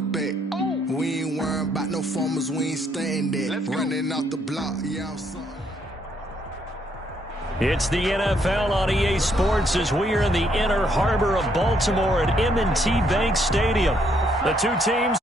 quarterback. We ain't worrying about no formers, we ain't staying there. Running out the block, yeah, I'm sorry. It's the NFL on EA Sports as we are in the inner harbor of Baltimore at M&T Bank Stadium. The two teams,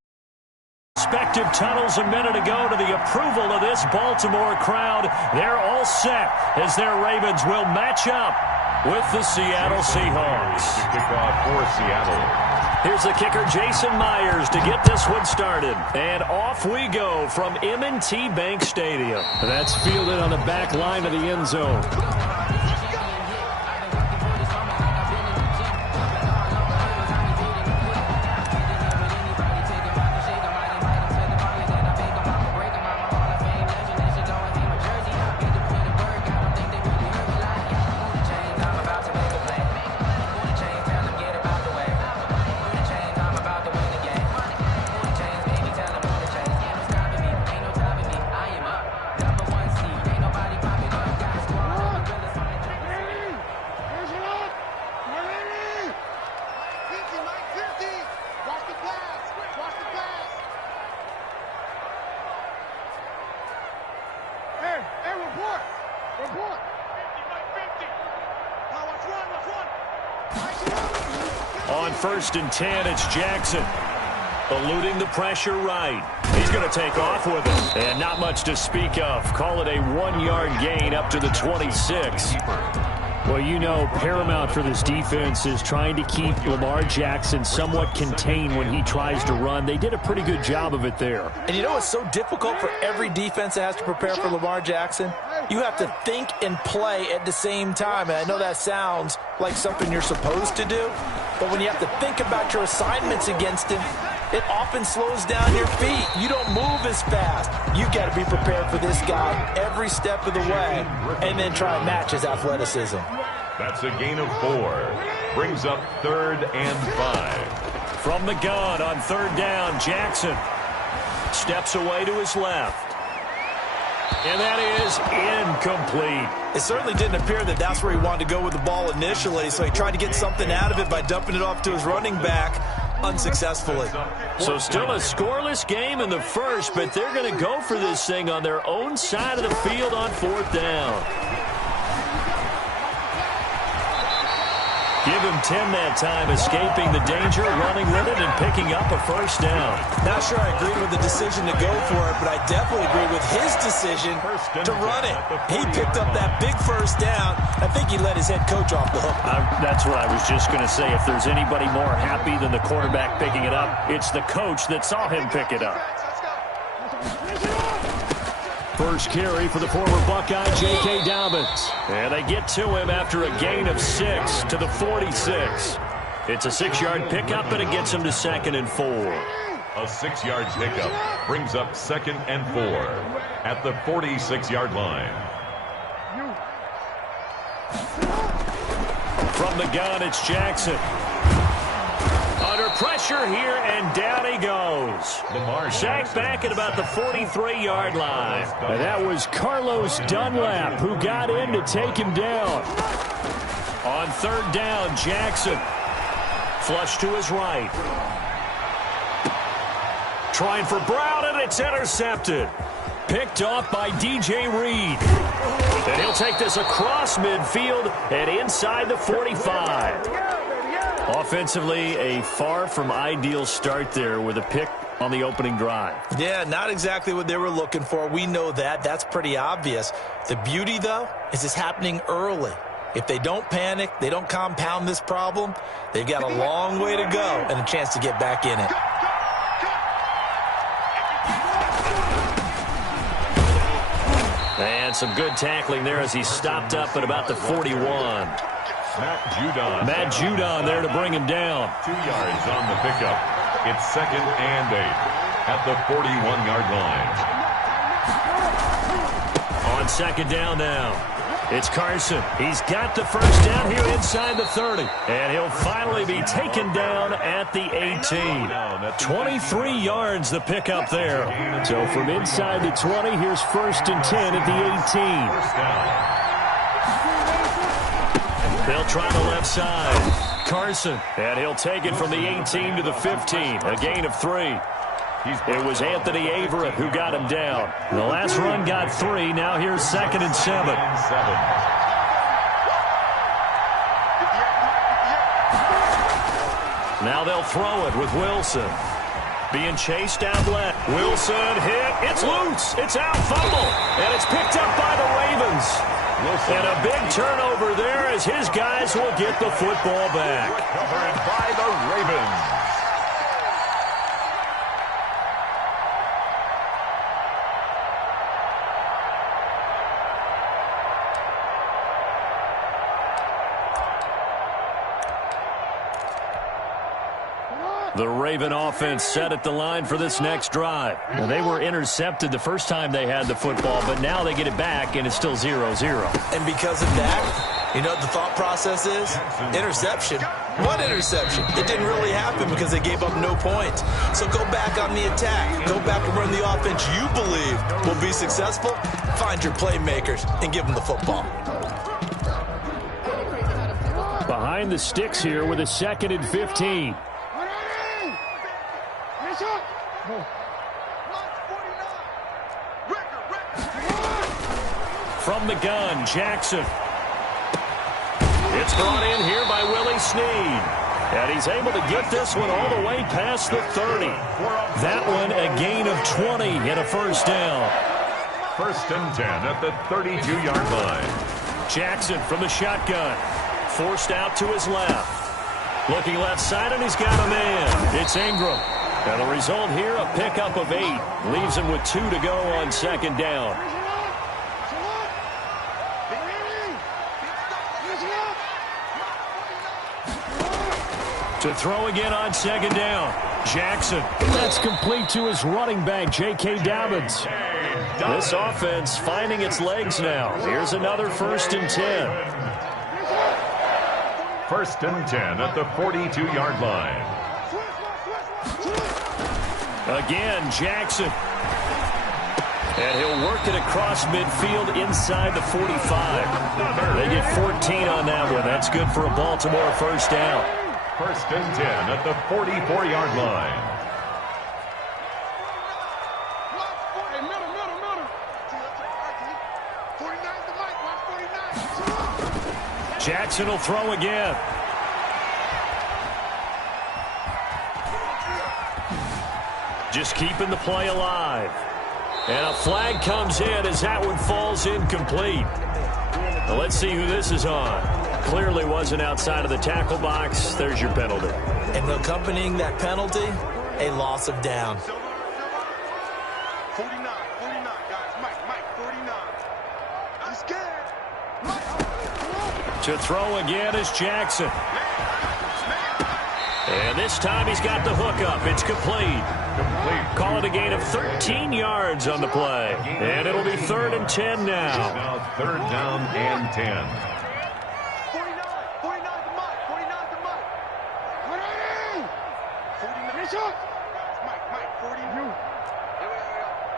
respective tunnels a minute ago to the approval of this Baltimore crowd. They're all set as their Ravens will match up with the Seattle Seahawks. Kickoff for Seattle. Here's the kicker, Jason Myers, to get this one started. And off we go from M&T Bank Stadium. That's fielded on the back line of the end zone. On 1st and 10, it's Jackson. Eluding the pressure right. He's going to take off with it. And not much to speak of. Call it a 1-yard gain up to the 26. Well, you know, paramount for this defense is trying to keep Lamar Jackson somewhat contained when he tries to run. They did a pretty good job of it there. And you know what's so difficult for every defense that has to prepare for Lamar Jackson? You have to think and play at the same time. And I know that sounds like something you're supposed to do, but when you have to think about your assignments against him, it often slows down your feet. You don't move as fast. You've got to be prepared for this guy every step of the way and then try and match his athleticism. That's a gain of 4. Brings up 3rd and 5. From the gun on 3rd down, Jackson steps away to his left. And that is incomplete. It certainly didn't appear that that's where he wanted to go with the ball initially, so he tried to get something out of it by dumping it off to his running back unsuccessfully. So still a scoreless game in the first, but they're going to go for this thing on their own side of the field on 4th down. Give him 10 that time, escaping the danger, running with it, and picking up a 1st down. Not sure I agree with the decision to go for it, but I definitely agree with his decision to run it. He picked up that big 1st down. I think he let his head coach off the hook. That's what I was just going to say. If there's anybody more happy than the quarterback picking it up, it's the coach that saw him pick it up. First carry for the former Buckeye, J.K. Dobbins. And they get to him after a gain of 6 to the 46. It's a 6-yard pickup, and it gets him to 2nd and 4. A 6-yard pickup brings up 2nd and 4 at the 46-yard line. From the gun, it's Jackson. Under pressure here, and down he goes. Sacked back at about the 43-yard line. And that was Carlos Dunlap who got in to take him down. On 3rd down, Jackson. Flush to his right. Trying for Brown, and it's intercepted. Picked off by DJ Reed. And he'll take this across midfield and inside the 45. Offensively, a far from ideal start there with a pick on the opening drive. Yeah, not exactly what they were looking for. We know that. That's pretty obvious. The beauty, though, is it's happening early. If they don't panic, they don't compound this problem, they've got a long way to go and a chance to get back in it. And some good tackling there as he stopped up at about the 41. Matt Judon there to bring him down. 2 yards on the pickup. It's 2nd and 8 at the 41-yard line. On 2nd down now, it's Carson. He's got the 1st down here inside the 30. And he'll finally be taken down at the 18. 23 yards the pickup there. So from inside the 20, here's 1st and 10 at the 18. They'll try the left side. Carson. And he'll take it from the 18 to the 15. A gain of 3. It was Anthony Averett who got him down. The last run got 3. Now here's 2nd and 7. Now they'll throw it with Wilson. Being chased out left. Wilson hit. It's loose. It's out. Fumble. And it's picked up by the Ravens. And a big turnover there as his guys will get the football back. Covered by the Ravens. The Raven offense set at the line for this next drive. Now, they were intercepted the first time they had the football, but now they get it back, and it's still 0-0. And because of that, you know what the thought process is? Interception. One interception. It didn't really happen because they gave up no points. So go back on the attack. Go back and run the offense you believe will be successful. Find your playmakers and give them the football. Behind the sticks here with a 2nd and 15. From the gun, Jackson. It's brought in here by Willie Snead. And he's able to get this one all the way past the 30. That one a gain of 20 and a first down. 1st and 10 at the 32-yard line. Jackson from the shotgun. Forced out to his left. Looking left side, and he's got a man. It's Ingram. And the result here, a pickup of 8. Leaves him with 2 to go on 2nd down. To throw again on 2nd down. Jackson. That's complete to his running back, J.K. Dobbins. This offense finding its legs now. Here's another 1st and 10. 1st and 10 at the 42-yard line. Again, Jackson. And he'll work it across midfield inside the 45. They get 14 on that one. That's good for a Baltimore first down. 1st and 10 at the 44-yard line. Jackson will throw again. Just keeping the play alive. And a flag comes in as that one falls incomplete. Now let's see who this is on. Clearly wasn't outside of the tackle box. There's your penalty. And accompanying that penalty, a loss of down. 49, guys. Mike, 49. I'm scared. To throw again is Jackson. And this time he's got the hook up. It's complete. Call it a gain of 13 yards on the play. And it'll be 3rd and 10 now. Now 3rd down and 10. 49 to Mike. 49 to Mike. 49. Mike, 49.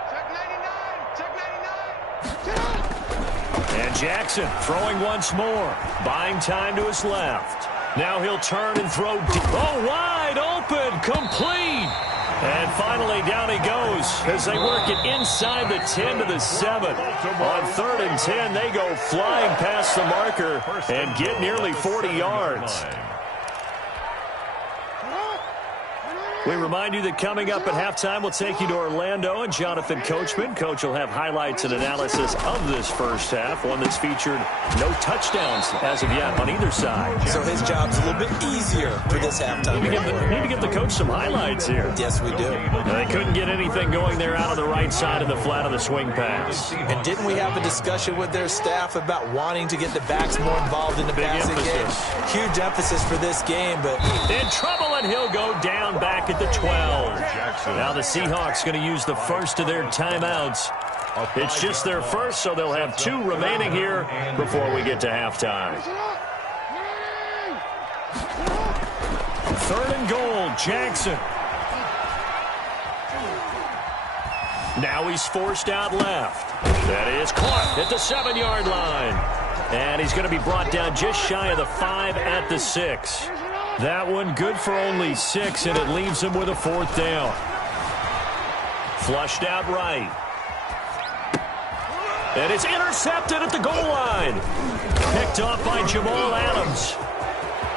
Check 99. And Jackson throwing once more. Buying time to his left. Now he'll turn and throw deep. Oh, wide open. Complete. And finally down he goes as they work it inside the 10 to the 7. On 3rd and 10, they go flying past the marker and get nearly 40 yards. We remind you that coming up at halftime, we'll take you to Orlando and Jonathan Coachman. Coach will have highlights and analysis of this first half, one that's featured no touchdowns as of yet on either side. So his job's a little bit easier for this halftime. Need to give the coach some highlights here. Yes, we do. They couldn't get anything going there out of the right side of the flat of the swing pass. And didn't we have a discussion with their staff about wanting to get the backs more involved in the passing game? Huge emphasis for this game, but in trouble, and he'll go down back at the 12. Now the Seahawks going to use the first of their timeouts. It's just their first, so they'll have 2 remaining here before we get to halftime. 3rd and goal, Jackson. Now he's forced out left. That is caught at the 7-yard line. And he's going to be brought down just shy of the 5 at the 6. That one good for only 6, and it leaves him with a 4th down. Flushed out right. And it's intercepted at the goal line. Picked off by Jamal Adams.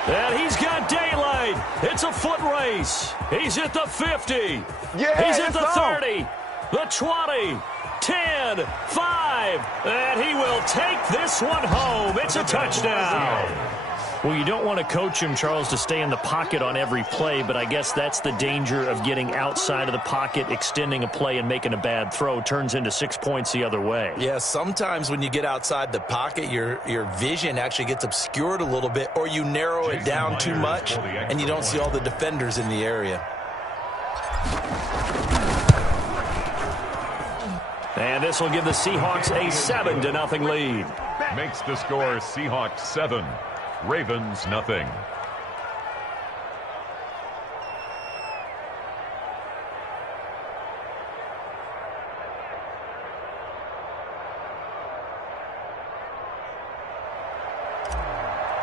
And he's got daylight. It's a foot race. He's at the 50. Yeah, he's at the 30. The 20. 10. 5. And he will take this one home. It's a touchdown. Well, you don't want to coach him, Charles, to stay in the pocket on every play, but I guess that's the danger of getting outside of the pocket, extending a play, and making a bad throw. Turns into 6 points the other way. Yeah, sometimes when you get outside the pocket, your vision actually gets obscured a little bit, or you narrow it down too much, and you don't see all the defenders in the area. And this will give the Seahawks a 7-0 lead. Makes the score Seahawks 7. Ravens nothing.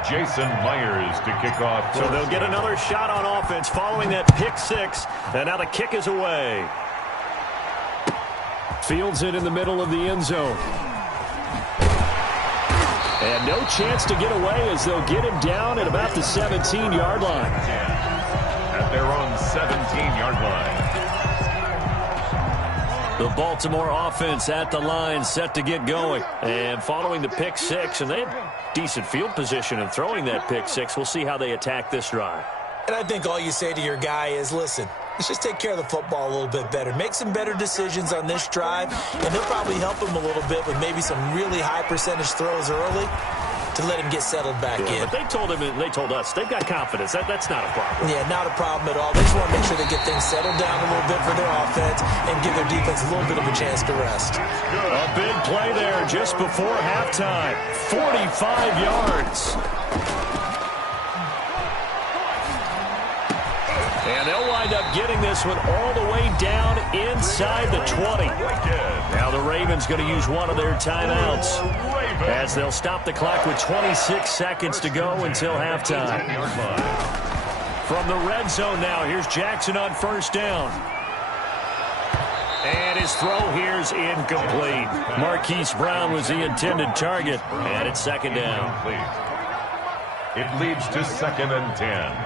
Jason Myers to kick off. So they'll get another shot on offense following that pick 6. And now the kick is away. Fields it in the middle of the end zone. And no chance to get away as they'll get him down at about the 17-yard line. At their own 17-yard line. The Baltimore offense at the line, set to get going. And following the pick 6, and they had decent field position in throwing that pick 6. We'll see how they attack this drive. And I think all you say to your guy is, listen, let's just take care of the football a little bit better. Make some better decisions on this drive, and he'll probably help him a little bit with maybe some really high percentage throws early to let him get settled back in. But they told us they've got confidence. That's not a problem. Yeah, not a problem at all. They just want to make sure they get things settled down a little bit for their offense and give their defense a little bit of a chance to rest. A big play there just before halftime. 45 yards. And they'll wind up getting this one all the way down inside the 20. Now the Ravens going to use one of their timeouts as they'll stop the clock with 26 seconds to go until halftime. From the red zone now, here's Jackson on 1st down. And his throw here's incomplete. Marquise Brown was the intended target, and it's 2nd down. It leads to 2nd and 10.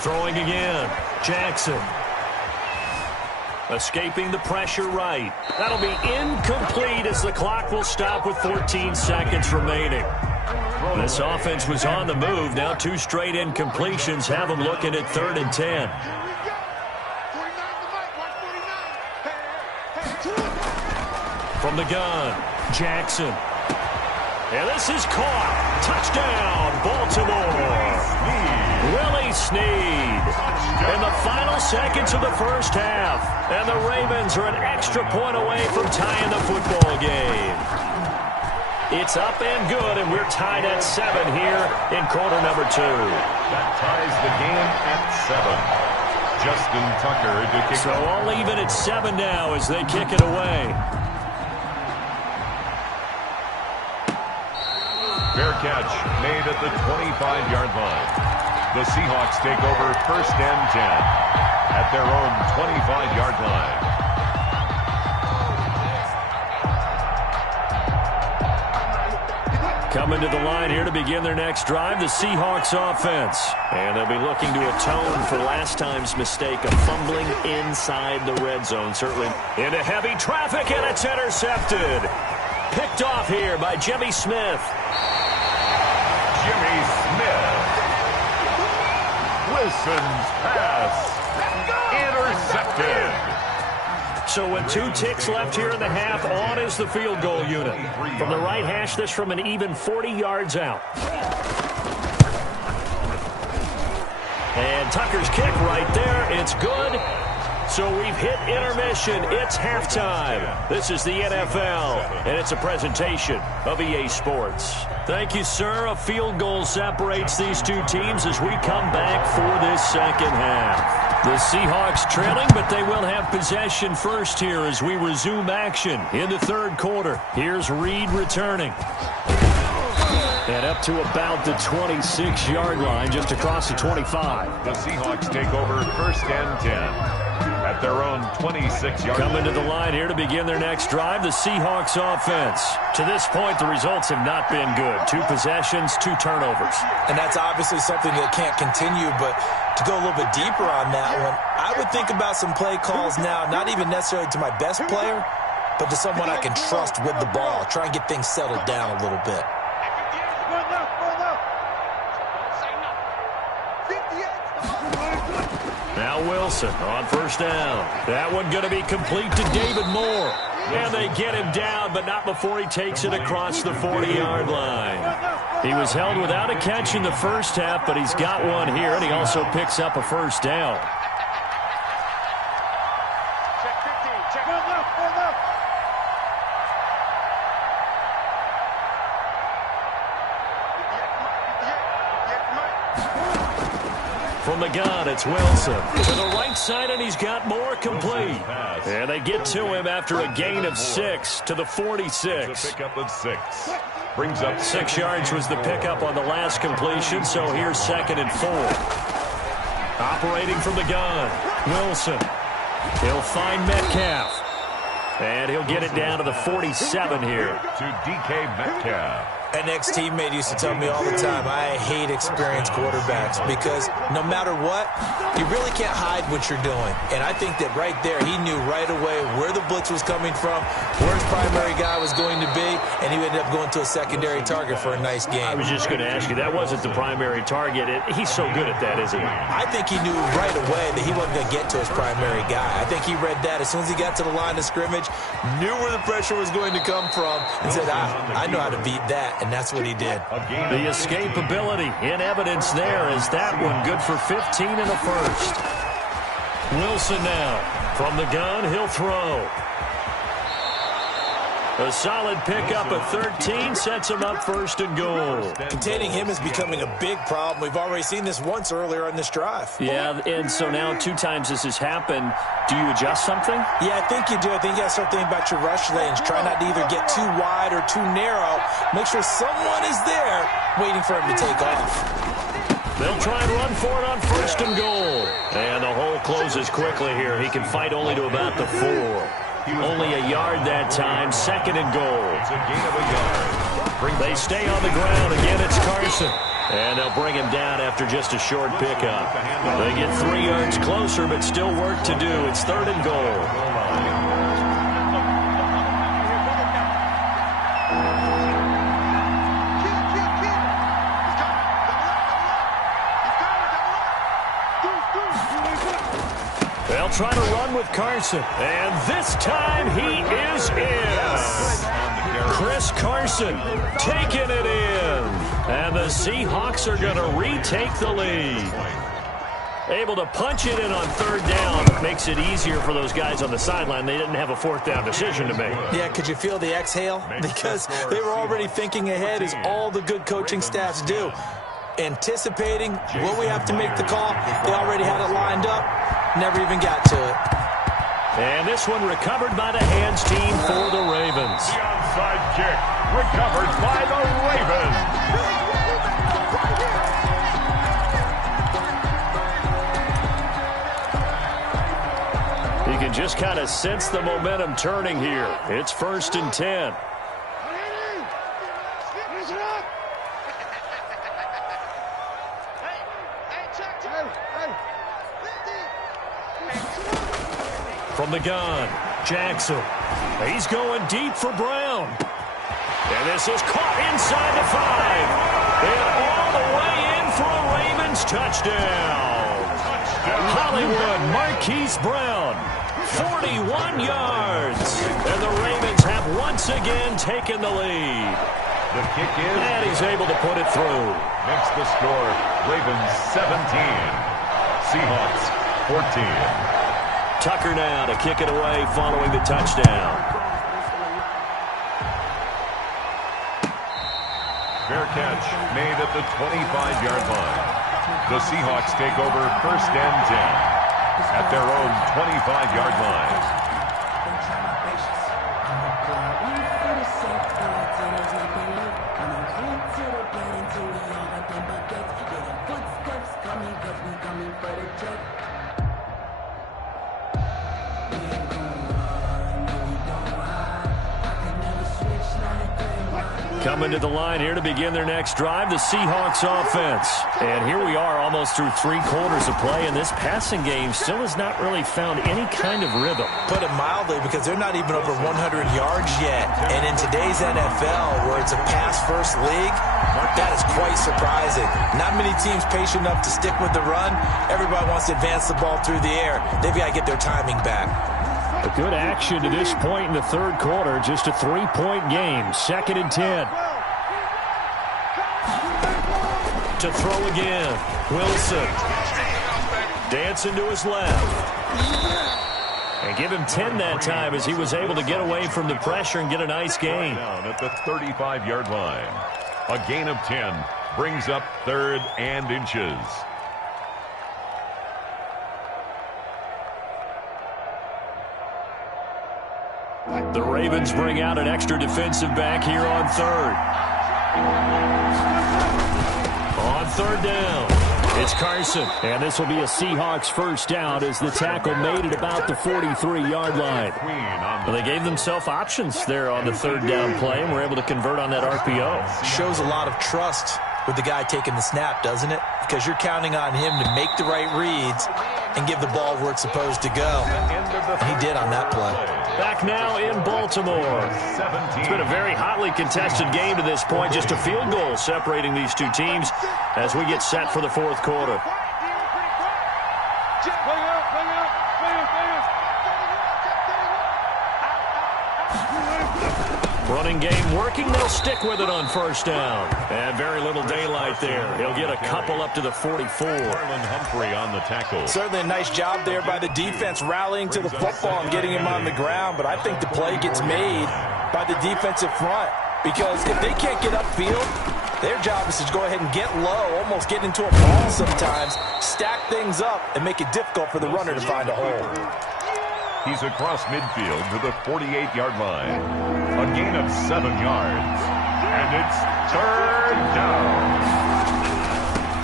Throwing again. Jackson. Escaping the pressure right. That'll be incomplete as the clock will stop with 14 seconds remaining. This offense was on the move. Now 2 straight incompletions have them looking at 3rd and 10. From the gun, Jackson. And this is caught. Touchdown, Baltimore. Willie Snead. In the final seconds of the first half. And the Ravens are an extra point away from tying the football game. It's up and good, and we're tied at 7 here in quarter number 2. That ties the game at 7. Justin Tucker to kick So off. all even at 7 now as they kick it away. Fair catch made at the 25-yard line. The Seahawks take over 1st and 10 at their own 25-yard line. Coming to the line here to begin their next drive, the Seahawks offense. And they'll be looking to atone for last time's mistake of fumbling inside the red zone. Certainly into heavy traffic, and it's intercepted. Picked off here by Jimmy Smith. Jimmy Smith. Wilson's pass. Intercepted. So with 2 ticks left here in the half, on is the field goal unit. From the right hash, this from an even 40 yards out. And Tucker's kick right there. It's good. So we've hit intermission. It's halftime. This is the NFL, and it's a presentation of EA Sports. Thank you, sir. A field goal separates these 2 teams as we come back for this second half. The Seahawks trailing, but they will have possession first here as we resume action in the 3rd quarter. Here's Reed returning. And up to about the 26-yard line, just across the 25. The Seahawks take over first and 10 at their own 26-yard line. Coming to the line here to begin their next drive, the Seahawks offense. To this point, the results have not been good. 2 possessions, 2 turnovers. And that's obviously something that can't continue, but to go a little bit deeper on that one, I would think about some play calls now, not even necessarily to my best player, but to someone I can trust with the ball. Try and get things settled down a little bit. Now Wilson on first down. That one going to be complete to David Moore. And they get him down, but not before he takes it across the 40-yard line. He was held without a catch in the first half, but he's got one here, and he also picks up a first down. From the gun, it's Wilson to the right side, and he's got more complete. And they get to him after a gain of 6 to the 46. Pickup of 6. Brings up 6 yards was the pickup on the last completion, so here's 2nd and 4. Operating from the gun, Wilson. He'll find Metcalf. And he'll get it down to the 47 here. To DK Metcalf. An ex-teammate used to tell me all the time, I hate experienced quarterbacks because no matter what, you really can't hide what you're doing. And I think that right there, he knew right away where the blitz was coming from, where his primary guy was going to be, and he ended up going to a secondary target for a nice game. I was just going to ask you, that wasn't the primary target. He's so good at that, isn't he? I think he knew right away that he wasn't going to get to his primary guy. I think he read that as soon as he got to the line of scrimmage, knew where the pressure was going to come from, and said, I know how to beat that. And that's what he did. The escapability in evidence there is that one good for 15 in the first. Wilson now from the gun. He'll throw. A solid pickup at 13 sets him up 1st and goal. Containing him is becoming a big problem. We've already seen this once earlier on this drive. Yeah, and so now 2 times this has happened. Do you adjust something? Yeah, I think you do. I think you got to start thinking about your rush lanes. Try not to either get too wide or too narrow. Make sure someone is there waiting for him to take off. They'll try and run for it on 1st and goal. And the hole closes quickly here. He can fight only to about the 4. Only a yard that time, 2nd and goal. It's a gain of a yard. They stay on the ground. Again, it's Carson. And they'll bring him down after just a short pickup. They get 3 yards closer, but still work to do. It's 3rd and goal. They'll try to run with Carson, and this time he is in. Chris Carson taking it in, and the Seahawks are going to retake the lead. Able to punch it in on 3rd down. Makes it easier for those guys on the sideline. They didn't have a 4th down decision to make. Yeah, could you feel the exhale? Because they were already thinking ahead, as all the good coaching staffs do. Anticipating, will we have to make the call? They already had it lined up. Never even got to it. And this one recovered by the hands team for the Ravens. The onside kick recovered by the Ravens. You can just kind of sense the momentum turning here. It's 1st and 10. From the gun, Jackson. He's going deep for Brown. And this is caught inside the 5. And all the way in for a Ravens touchdown. Hollywood Marquise Brown, 41 yards. And the Ravens have once again taken the lead. The kick is. And he's able to put it through. Makes the score Ravens 17. Seahawks 14. Tucker now to kick it away following the touchdown. Fair catch made at the 25-yard line. The Seahawks take over 1st and 10 at their own 25-yard line. Coming to the line here to begin their next drive, the Seahawks offense. And here we are almost through 3 quarters of play, and this passing game still has not really found any kind of rhythm. Put it mildly, because they're not even over 100 yards yet. And in today's NFL, where it's a pass-first league, that is quite surprising. Not many teams patient enough to stick with the run. Everybody wants to advance the ball through the air. They've got to get their timing back. A good action to this point in the third quarter. Just a 3-point game. 2nd and 10. To throw again. Wilson. Dancing to his left. And give him 10 that time as he was able to get away from the pressure and get a nice gain. Down at the 35-yard line. A gain of 10 brings up 3rd and inches. The Ravens bring out an extra defensive back here on 3rd. On 3rd down, it's Carson. And this will be a Seahawks first down as the tackle made at about the 43-yard line. Well, they gave themselves options there on the 3rd down play and were able to convert on that RPO. Shows a lot of trust with the guy taking the snap, doesn't it? Because you're counting on him to make the right reads and give the ball where it's supposed to go. And he did on that play. Back now in Baltimore. It's been a very hotly contested game to this point. Just a field goal separating these two teams as we get set for the 4th quarter. Running game working. They'll stick with it on 1st down. And very little daylight there. He'll get a couple up to the 44. Marlon Humphrey on the tackle. Certainly a nice job there by the defense rallying to the football and getting him on the ground. But I think the play gets made by the defensive front. Because if they can't get upfield, their job is to go ahead and get low, almost get into a ball sometimes, stack things up, and make it difficult for the runner to find a hole. He's across midfield to the 48-yard line. A gain of 7 yards. And it's 3rd down.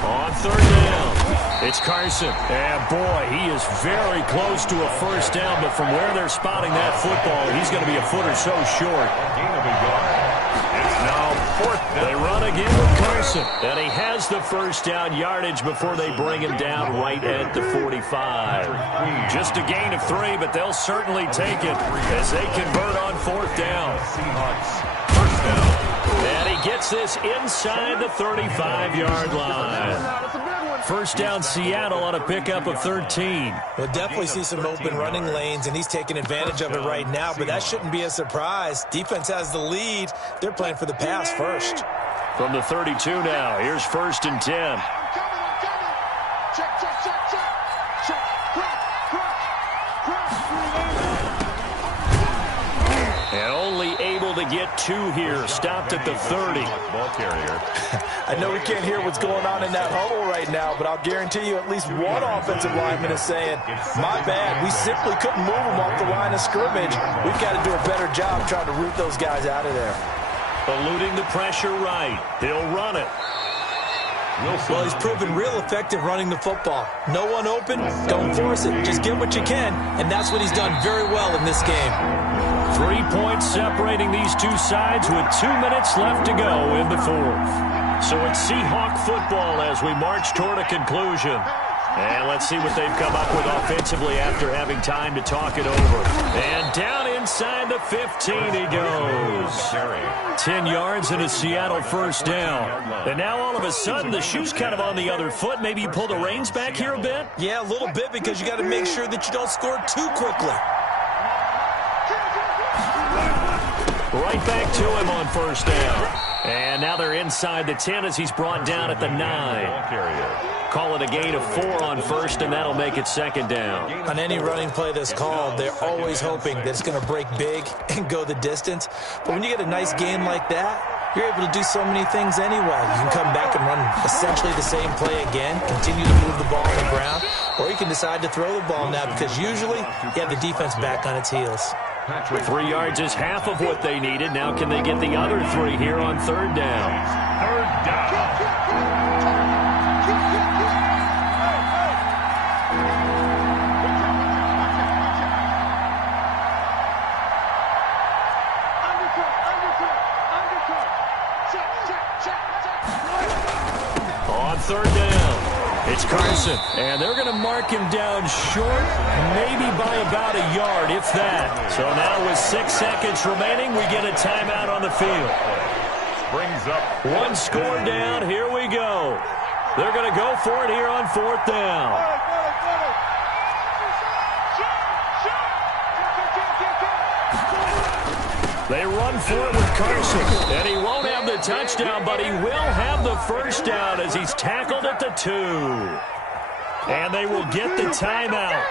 On 3rd down, it's Carson. And boy, he is very close to a first down, but from where they're spotting that football, he's going to be a foot or so short. Gain of a yard. It's now 4th down. They run again with Carson. And he has the first down yardage before they bring him down right at the 45. Just a gain of 3, but they'll certainly take it as they convert on 4th down. Seahawks first down. And he gets this inside the 35-yard line. First down Seattle on a pickup of 13. We'll definitely see some open running lanes, and he's taking advantage of it right now, but that shouldn't be a surprise. Defense has the lead. They're playing for the pass first. From the 32 now, here's 1st and 10. I'm coming. Check. And only able to get 2 here. Stopped at the 30. Ball carrier. I know we can't hear what's going on in that huddle right now, but I'll guarantee you at least one offensive lineman is saying, my bad, we simply couldn't move them off the line of scrimmage. We've got to do a better job trying to root those guys out of there. Eluding the pressure right. He'll run it. Well, he's proven real effective running the football. No one open, don't force it. Just get what you can, and that's what he's done very well in this game. 3 points separating these two sides with 2 minutes left to go in the 4th. So it's Seahawk football as we march toward a conclusion. And let's see what they've come up with offensively after having time to talk it over. And down inside the 15 he goes. 10 yards and a Seattle first down. And now all of a sudden the shoe's kind of on the other foot. Maybe you pull the reins back here a bit? Yeah, a little bit, because you got to make sure that you don't score too quickly. Right back to him on first down. And now they're inside the 10 as he's brought down at the 9. Call it a gain of 4 on first, and that'll make it 2nd down. On any running play that's called, they're always hoping that it's going to break big and go the distance. But when you get a nice gain like that, you're able to do so many things anyway. You can come back and run essentially the same play again, continue to move the ball on the ground, or you can decide to throw the ball now because usually you have the defense back on its heels. 3 yards is half of what they needed. Now can they get the other 3 here on 3rd down? 3rd down. third down. It's Carson, and they're going to mark him down short, maybe by about a yard, if that. So now with 6 seconds remaining, we get a timeout on the field. Brings up one score down. Here we go. They're going to go for it here on fourth down. They run for it with Carson, and he won't have the touchdown, but he will have the first down as he's tackled at the 2. And they will get the timeout.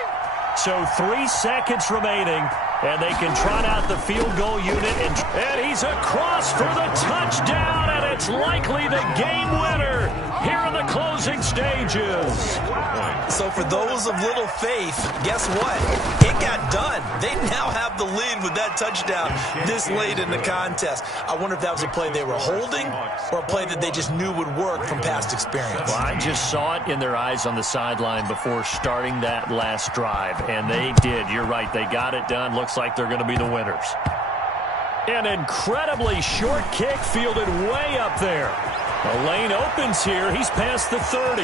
So 3 seconds remaining, and they can trot out the field goal unit. And he's across for the touchdown, and it's likely the game winner here in the closing stages. So for those of little faith, guess what? It got done. They now have the lead with that touchdown this late in the contest. I wonder if that was a play they were holding or a play that they just knew would work from past experience. Well, I just saw it in their eyes on the sideline before starting that last drive, and they did. You're right. They got it done. Looks like they're going to be the winners. An incredibly short kick fielded way up there. The lane opens here. He's past the 30.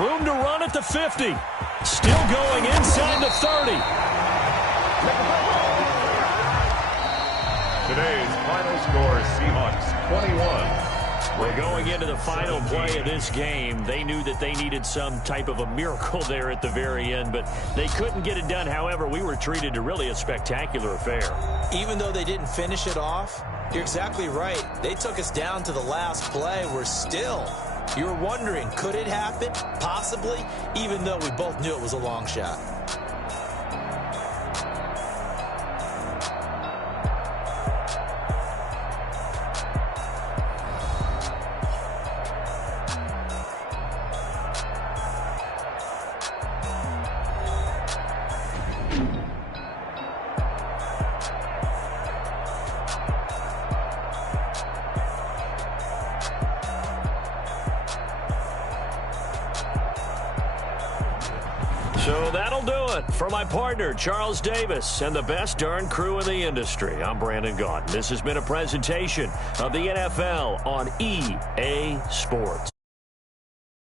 Room to run at the 50. Still going inside the 30. today's final score, Seahawks 21. We're going into the final play of this game. They knew that they needed some type of a miracle there at the very end, but they couldn't get it done. However, we were treated to really a spectacular affair. Even though they didn't finish it off, you're exactly right. They took us down to the last play. We're still, you were wondering, could it happen? Possibly, even though we both knew it was a long shot. So that'll do it for my partner, Charles Davis, and the best darn crew in the industry. I'm Brandon Gaudin. This has been a presentation of the NFL on EA Sports.